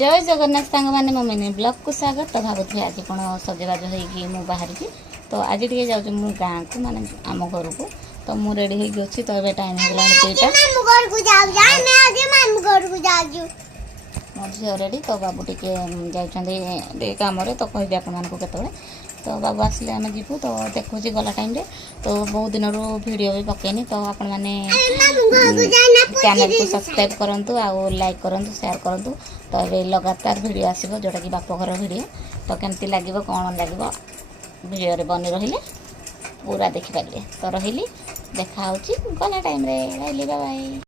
जय जगन्नाथ सांग मैंने मो मिनी ब्लॉग को स्वागत। तो भावुथी आज कौन सजबाज हो बाहर की तो आज टे जाऊँ मु गाँ को माने आम घर को तो मु रेडी हो अच्छी तो ये टाइम हो मो झील रेडी तो बाबू टे जाते कम तो कहि आपको तो बाबू आसले आम जीवु तो देखुची गला टाइम रे तो बहुत दिन रू वीडियो भी पकेनी तो आपण मैंने चैनल को सब्सक्राइब करंतु आ लाइक करंतु शेयर करंतु तो ये लगातार वीडियो आसीबो जोटा कि बापघर वीडियो तो केमती लागिबो कोन लागिबो वीडियो रे बनी रहिले पूरा देखि पारिए तो रहिली देखा होची गला टाइम रे रहिली बाय बाय।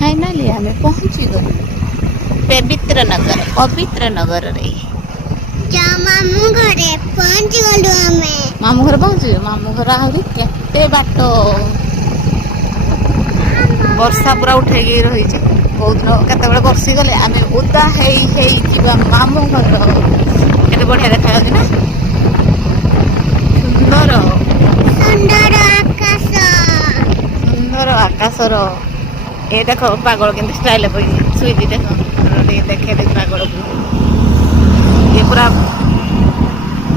फाइनाली आम पहुंची गलु पवित्र नगर रे मामू घरे पहुंच गलु हमें मामू घर पहुंची मामू घर आहरी केते बाट वर्षा पूरा उठे रही बहुत दिन केते बर्षी गले आम उदा जीवा मामू घर केते बढ़िया देखा ना सुंदर सुंदर आकाश सुंदर आकाशर ये देख पागल के स्टाइल शुई देख देखे देख पागल को ये पूरा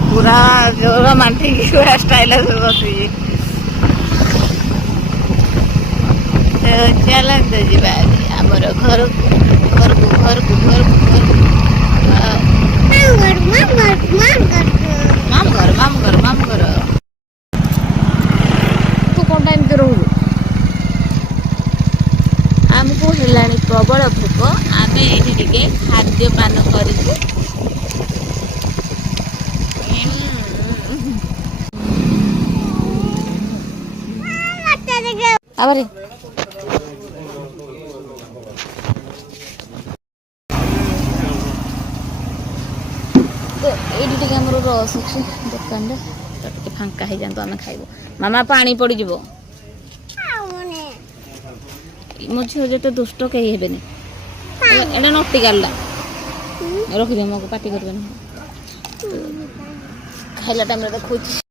पूरा जो रोमांटिक पूरा स्टाइल बसुई चलते जीवा आमर घर को मामू घर तू कौन टाइम तो रहू आमको हेलानी प्रबल भोक आम ये खाद्यपान कर रस अच्छे दुकान तो फांका हो जातु आम खाइबो मामा पानी पड़ जीवो मो झील जो दुष्ट कहीं हेबेनि एटा नटी गाला रखिदे मो पार्टी कर खाइला टाइम देखुच